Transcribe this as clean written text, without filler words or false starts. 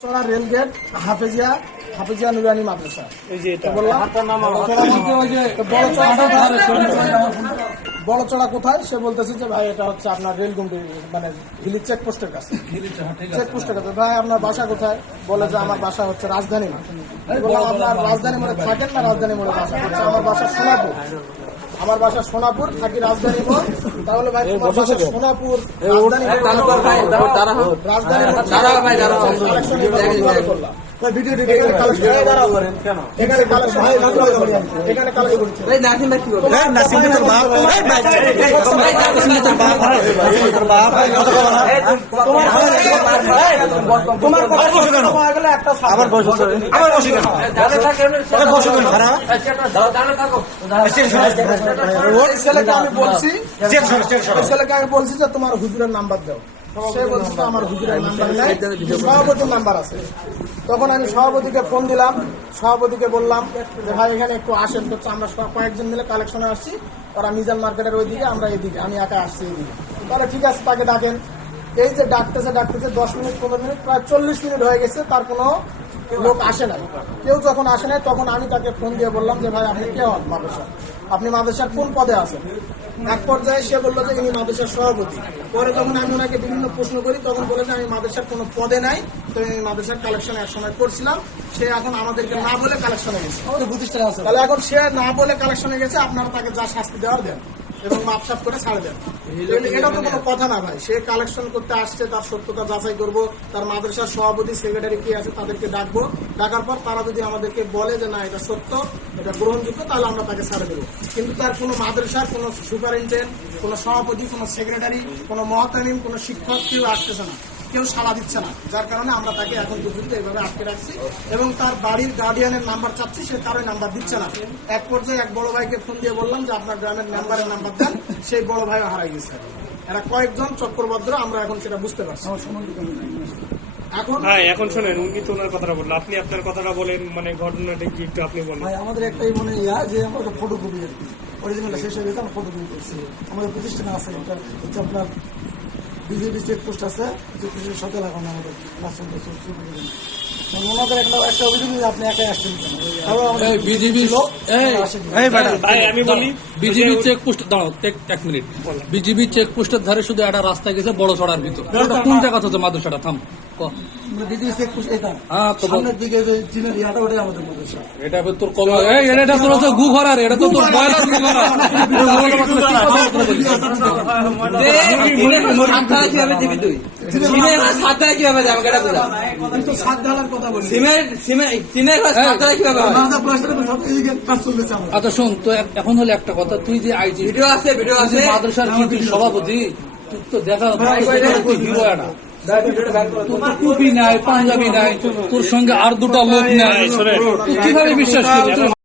rail gate Hafezia নুরানি মাদ্রাসা বড়চড়া কোথায় সে বলতেছে যে ভাই এটা হচ্ছে আপনার রেলগুন্ডি মানে হিলি চেকপোস্টের কাছে ভাই আপনার বাসা কোথায় বলে যে আমার বাসা হচ্ছে রাজধানী বললাম আপনার রাজধানী মোড়ে থাকেন না রাজধানী মোড়ে বাসা হচ্ছে আমার বাসা সোনাপুর থাকি রাজধানী মোড় তাহলে ভাই তোমার বাসা সোনাপুর আমি বলছি যে তোমার হুজুরের নাম্বার দাও সে বলছে তো আমার হুজুরের নাম্বার নাই সভাপতির নাম্বার আছে তখন আমি সভাপতিকে ফোন দিলাম সভাপতিকে বললাম যে ভাই এখানে একটু আসেন তো আমরা কয়েকজন মিলে কালেকশনে আসছি ওরা মিজান মার্কেটের ওইদিকে আমরা এদিকে আমি একা আসছি এদিকে তাহলে ঠিক আছে তাকে ডাকেন এই যে ডাকতেছে 10 মিনিট 15 মিনিট প্রায় 40 মিনিট হয়ে গেছে তার কোনো লোক আসে নাই কেউ যখন আসে নাই তখন আমি তাকে ফোন দিয়ে বললাম যে ভাই আপনি কে হন মাদ্রাসা আপনি মাদ্রাসার কোন পদে আছেন এক পর্যায়ে সে বললো যে ইনি মাদ্রাসার সভাপতি পরে যখন আমি ওনাকে বিভিন্ন প্রশ্ন করি তখন বলে যে আমি মাদ্রাসার কোনো পদে নাই তো আমি মাদ্রাসার কালেকশন এক সময় করছিলাম সে এখন আমাদেরকে না বলে কালেকশনে গেছে তাহলে এখন সে না বলে কালেকশনে গেছে আপনারা তাকে যা শাস্তি দেওয়ার দেন এবং মাপসাপ করে ছাড়ে দেন এটা তো কোনো কথা না ভাই সে কালেকশন করতে আসছে তার সত্যতা যাচাই করবো তার মাদ্রাসার সভাপতি সেক্রেটারি কি আছে তাদেরকে ডাকবো ডাকার পর তারা যদি আমাদেরকে বলে যে না এটা সত্য এটা গ্রহণযোগ্য তাহলে আমরা তাকে ছাড়ে দেবো কিন্তু তার কোনো মাদ্রাসার কোনো সুপারিনটেন্ডেন্ট কোনো সভাপতি কোনো সেক্রেটারি কোনো মহাতামিম কোনো শিক্ষক কেউ আসতেছে না কেউ সাড়া দিচ্ছে না যার কারণে আমরা তাকে এখন পর্যন্ত এইভাবে আটকে রাখছি এবং তার বাড়ির গার্ডিয়ানের নাম্বার চাচ্ছি সে কারোই নাম্বার দিচ্ছে না এক পর্যায়ে এক বড় ভাইকে ফোন দিয়ে বললাম যে আপনার গ্রামের নাম্বারের নাম্বার দেন সেই বড় ভাইও হারাই গেছে এরা কয়েকজন চক্রবদ্ধ আমরা এখন সেটা বুঝতে পারছি এখন শোনেন উনি তো ওনার কথাটা বললেন আপনি আপনার কথাটা বলেন মানে ঘটনাটা কি একটু আপনি বলেন আমাদের একটাই মনে যে আমরা ফটোকপি আর কি অরিজিনাল শেষ হয়ে গেছে আমরা ফটোকপি করছি আমাদের প্রতিষ্ঠানে আছে এটা হচ্ছে আপনার বিজেপি চেকপোস্ট আছে চেকপোস্টের সাথে লাগানো আমাদের ওনাদের একটা অভিযোগ আপনি একাই আসছেন আমি বলি বিজিবি চেকপোস্ট দাঁড়াও এক মিনিট বিজিবি চেকপোস্টের ধারে শুধু একটা রাস্তা গেছে বড় ছড়ার ভিতর কোন জায়গা হচ্ছে মাদ্রাসাটা থাম বিজেপি চেকপোস্ট এটা সামনের দিকে যে চীনের ইয়াটা ওটাই আমাদের মাদ্রাসা এটা তোর কম এটা তোর হচ্ছে গু ভরার এটা তো তোর বয়লার গু ভরা আচ্ছা শোন তো এখন হলো একটা কথা তুই যে আইজি ভিডিও আছে মাদ্রাসার সভাপতি তুই তো দেখা হিরো একটা টুপি নাই পাঞ্জাবি নাই তোর সঙ্গে আর দুটা লোক নাই কিভাবে বিশ্বাস করবি